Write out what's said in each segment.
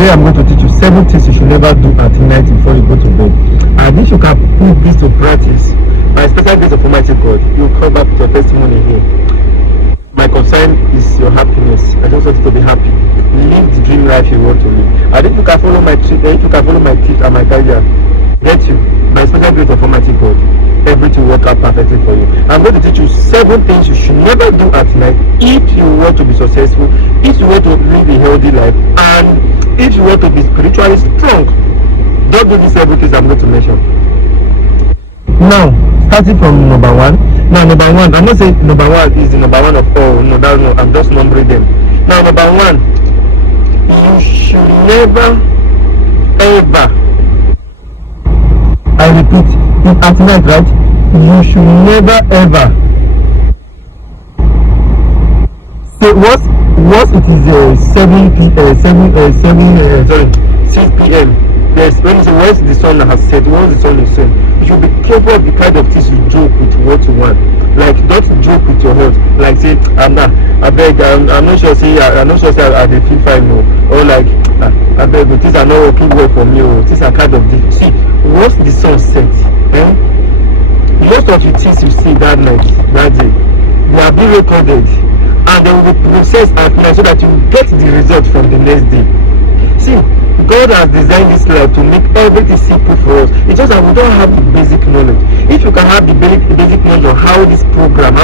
today I'm going to teach you 7 things you should never do at night before you go to bed. And if you can put this to practice, by special grace of Almighty God, you will come back with your testimony here. My concern is your happiness. I just want you to be happy. Live the dream life you want to live. And if you can follow my tips and my guidance, get you, by special grace of Almighty God, everything will work out perfectly for you. I'm going to teach you 7 things you should never do at night if you want to be successful, if you want to live a healthy life, and if you want to be spiritually strong. Don't do these 7 things I'm going to mention. Now, starting from number 1. Now, number 1, I'm not saying number 1 is the number 1 of all. No, that's no, I'm just numbering them. Now, number 1, you should never, ever, I repeat, it's at night, right? You should never, ever say once it is 6 p.m. Yes, once the sun has set, once the sun is set, you should be careful of the kind of things you joke with what you want. Like, don't joke with your health. Like, say, I beg, I'm not sure, say, I feel fine, no. Or like, I beg, things are not working well for me, or things are kind of different. See, once the sun sets, most of the things you see that night, that day, they are being recorded, and they will be processed at night so that you get the result from the next day. See, God has designed this life to make everything simple for us. It's just that we don't have the basic knowledge. If you can have the basic knowledge of how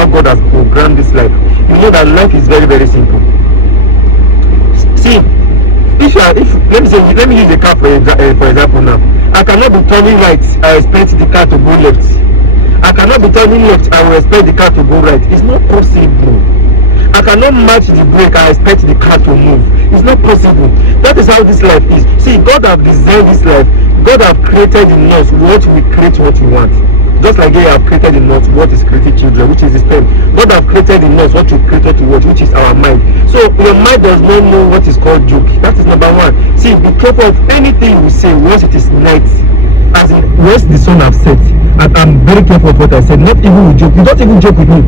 God has programmed this life, you know that life is very, very simple. See, let me use the car for example now. I cannot be turning right, I expect the car to go left. I cannot be turning left, I will expect the car to go right. It's not possible. I cannot match the brake, I expect the car to move. It's not possible. That is how this life is. See, God have designed this life. God have created in us what we create what we want. Just like He have created in us what is created children, which is His pen. God have created in us what you created to watch, which is our mind. So your mind does not know what is called joke. That is number 1. See, be careful of anything you say once it is night. As in, once the sun has set. And I'm very careful of what I said. Not even with joke. You don't even joke with me.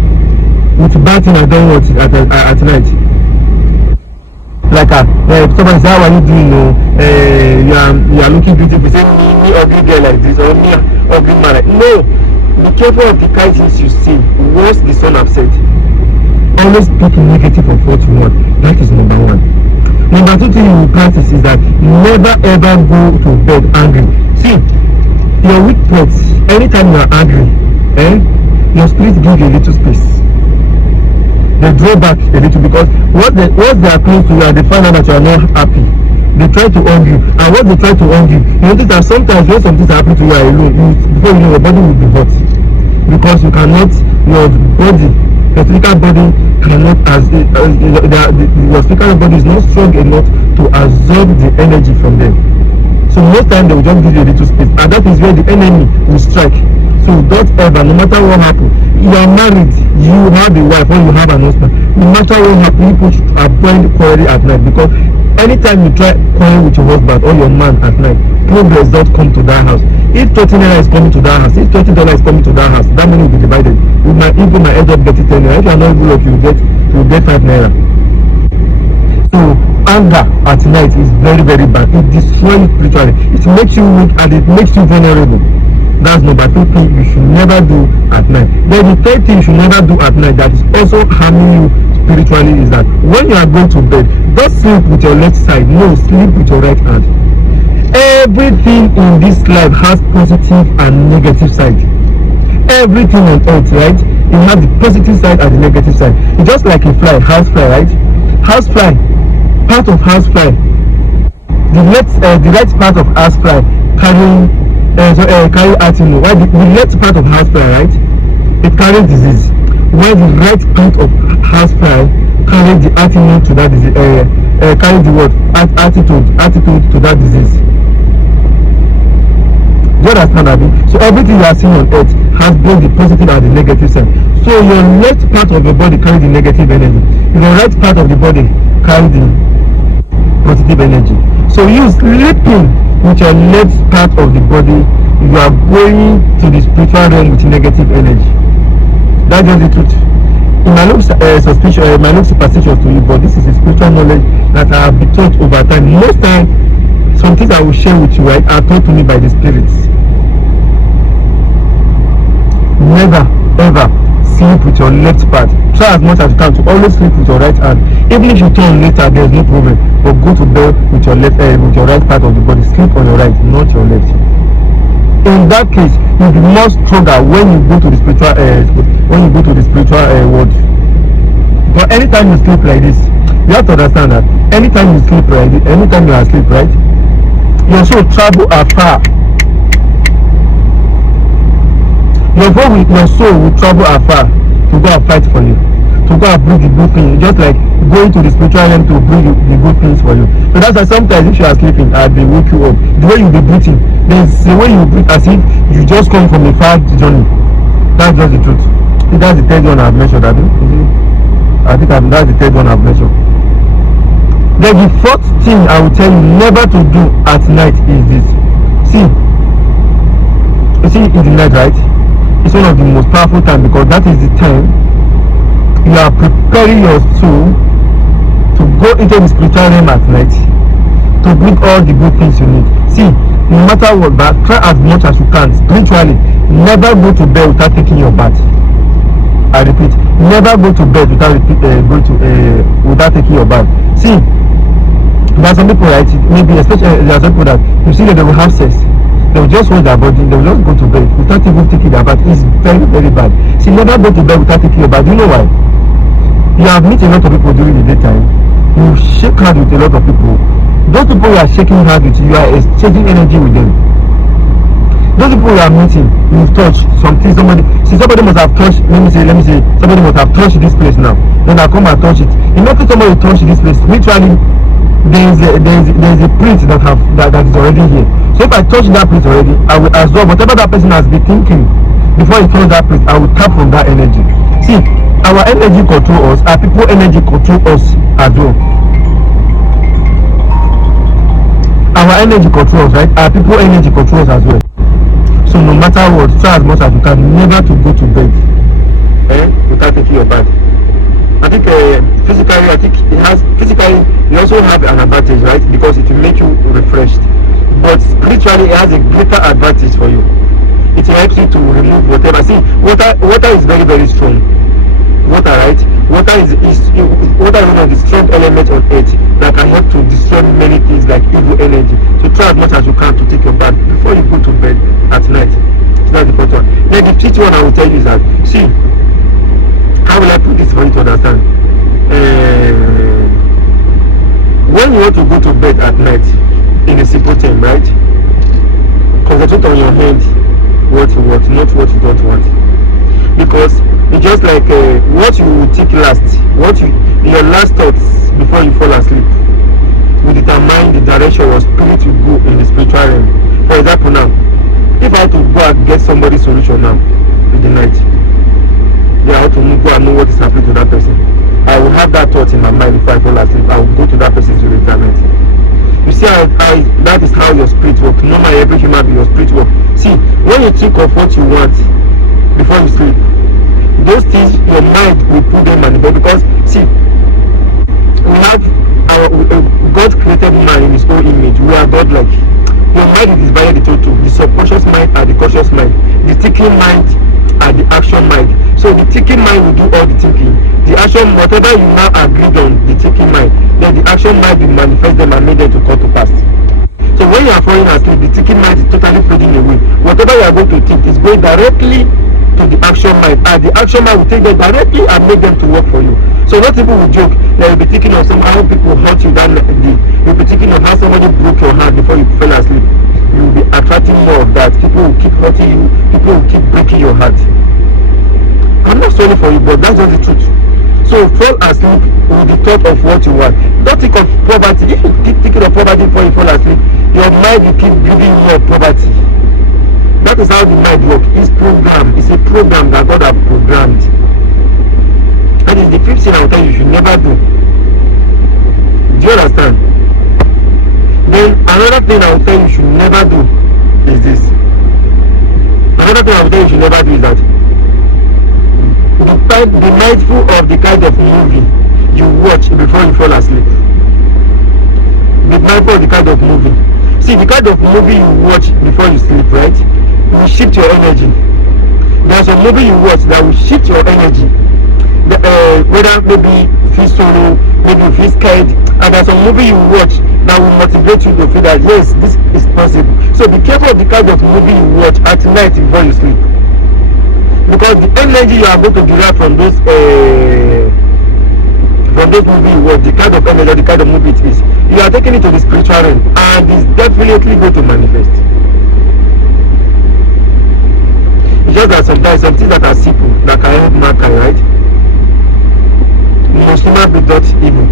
With bad thing I don't want at night. Like somebody say, how are you doing? You are looking beautiful. Say me ugly girl like this, or me ugly man like. No, be careful of the kind things you see once the sun has set. Always speak negative of what you want. That is number 1. Number 2 thing you will practice is that never ever go to bed angry. See, your weak points, anytime you are angry, your spirit gives you a little space. They draw back a little, because once they are close to you and they find out that you are not happy, they try to hug you. And once they try to hug you, you notice that sometimes when something happen to you alone, before you know, your body will be hot, because you cannot, your physical body cannot, your physical body is not strong enough to absorb the energy from them. So most times they will just give you a little space, and that is where the enemy will strike. So don't ever, no matter what happens, you are married, you have a wife, or you have an husband, no matter what happens, people should avoid quarreling at night, because anytime you try quarreling with your husband or your man at night, progress don't come to that house. If 30 naira is coming to that house, if $20 is coming to that house, that money will be divided. You might end up getting 10 naira. If you are not good enough, you will get 5 naira. So anger at night is very, very bad. It destroys you spiritually. It makes you weak and it makes you vulnerable. That's number 2 thing you should never do at night. Then the 3rd thing you should never do at night that is also harming you spiritually is that when you are going to bed, don't sleep with your left side. No, sleep with your right hand. Everything in this life has positive and negative side. Everything on earth, right? It has the positive side and the negative side. It's just like a fly, house fly, right? House fly, part of house fly, the right part of house fly carry arsenic. While the left part of house fly, right, it carries disease. While the right part of house fly carries the antidote to that disease, carry the what? Attitude to that disease. Do you understand, Abi? So everything you are seeing on earth has both the positive and the negative side. So your left part of your body carries the negative energy. Your right part of the body carries the positive energy. So you sleeping with your left part of the body, you are going to the spiritual realm with negative energy. That's just the truth. It might look suspicious, it might look superstitious to you, but this is a spiritual knowledge that I have been taught over time. Most time some things I will share with you, right, are taught to me by the spirits. Never ever sleep with your left part. Try as much as you can to always sleep with your right hand. Even if you turn later, there is no problem. But go to bed with your left, with your right part of the body. Sleep on your right, not your left. In that case, you'll be more stronger when you go to the spiritual, world. But anytime you sleep like this, you have to understand that anytime you sleep like this, anytime you are asleep, right, your soul travel afar. Your soul will travel afar to go and fight for you, to go and bring the good things, just like going to the spiritual realm to bring the good things for you. So that's why sometimes if you are sleeping, they wake you up. The way you be breathing, there's the way you breathe as if you just come from a far journey. That's just the truth. That's the third one I've mentioned. I think that's the third one I've mentioned. Then the fourth thing I will tell you never to do at night is this. You see in the night, right? It's one of the most powerful times because that is the time you are preparing your soul to go into the spiritual realm at night to bring all the good things you need. See, no matter what, but try as much as you can spiritually. Never go to bed without taking your bath. I repeat, never go to bed without taking your bath. See, there are some people, right? Maybe especially there are some people that you see that they will have sex. They will just hold their body, they will just go to bed without even taking their bath. It's very, very bad. See, never go to bed without taking your bath. Do you know why? You have met a lot of people during the daytime. You shake hands with a lot of people. Those people you are shaking hands with, you are exchanging energy with them. Those people you are meeting, you've touched something. Somebody must have touched. Let me say, somebody must have touched this place now. Then I come and touch it. Imagine somebody touch this place. Literally, there is a print that is already here. So if I touch that place already, I will absorb whatever that person has been thinking before he touch that place. I will tap from that energy. See, our energy control us. Our people energy control us as well. Our energy controls, right? Our people energy controls as well. So no matter what, try as much as you can never to go to bed without taking your bath. I think physically you also have an advantage, right? Because it will make you refreshed. But spiritually it has a greater advantage for you. It helps you to remove whatever. See, water is very, very strong. Water, right? Water is one of the strong elements on earth that can help to destroy many things like evil energy. So try as much as you can to take your bath before you go to bed at night. It's not the first one. Then the fifth one I will tell you is that, see, how will I put this for you to understand? When you want to go to bed at night, in a simple term, right? Concentrate on your hand, what you want, not what you don't want. Because it's just like what you will take last, your last thoughts before you fall asleep will determine the direction your spirit will go in the spiritual realm. For example, now, if I have to go and get somebody's solution now in the night, I have to go and know what is happening to that person. I will have that thought in my mind before I fall asleep. I will go to that person's during that night. You see how that is how your spirit works. Normally every human being, your spirit works. See, when you think of what you want before you sleep, those things your mind will put them on the bed. Because see, we have God created man in his own image. We are God-like. Your mind is divided into two: the subconscious mind and the conscious mind. The thinking mind and the action mind. So the thinking mind will do all the thinking. The action, whatever you now agreed on, the thinking mind, then the action mind will manifest them and make them to come to pass. So when you are falling asleep, the thinking mind is totally fading away. Whatever you are going to think is going directly to the action mind, and the action mind will take them directly and make them to work for you. So what people will joke, they will be thinking of how people hurt you down you'll be thinking of how somebody broke your heart before you fell asleep. You will be attracting more of that. People will keep hurting you, people will keep breaking your heart. I'm not sorry for you, but that's just the truth. So fall asleep with the thought of what you want. Don't think of poverty. If you keep thinking of poverty before you fall asleep, your mind will keep giving you poverty. That is how the mind works. It's programmed. It's a program that God has programmed. That is the fifth thing I will tell you should never do. Do you understand? Then another thing I will tell you should never do is this. Another thing I will tell you should never do is that be mindful of the kind of movie you watch before you fall asleep. Be mindful of the kind of movie. see, the kind of movie you watch before you sleep, right, will shift your energy. There's a movie you watch that will shift your energy. Whether maybe you feel sorrow, maybe you feel scared, and there's a movie you watch that will motivate you to feel that yes, this is possible. So be careful of the kind of movie you watch at night before you sleep, because the energy you are going to derive from those movie you watch, the kind of energy, the kind of movie it is, you are taking it to the spiritual realm, and it's definitely going to manifest. It's just that sometimes some things that are simple that can help mankind, right? Most human be not evil.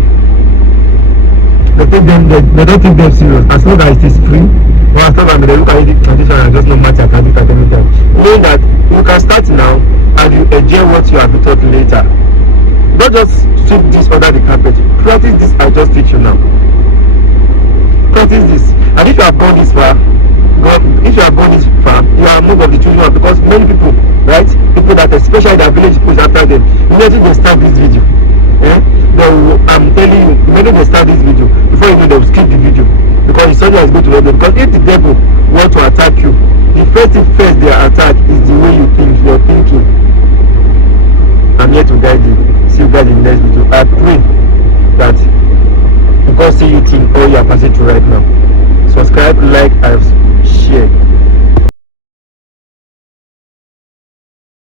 They don't take them serious. As long as it is free, or as long as they look at the tradition and just no matter, can do it at any time. Knowing that you can start now and you enjoy what you have been taught later. Not just sweep this under the carpet. Practice this I just teach you now. Practice this. And if you have gone this far, you are among of the children, because many people, right? People that especially their village people after them, immediately they start this video. I'm telling you, when they start this video, before you know, they will skip the video, because the soldier is going to help them. Because if the devil want to attack you, the first thing they attack is the way you think, your thinking. I'm here to guide you. See you guys in the next video. I pray that God see you think all you are passing through right now. Subscribe, like, and share.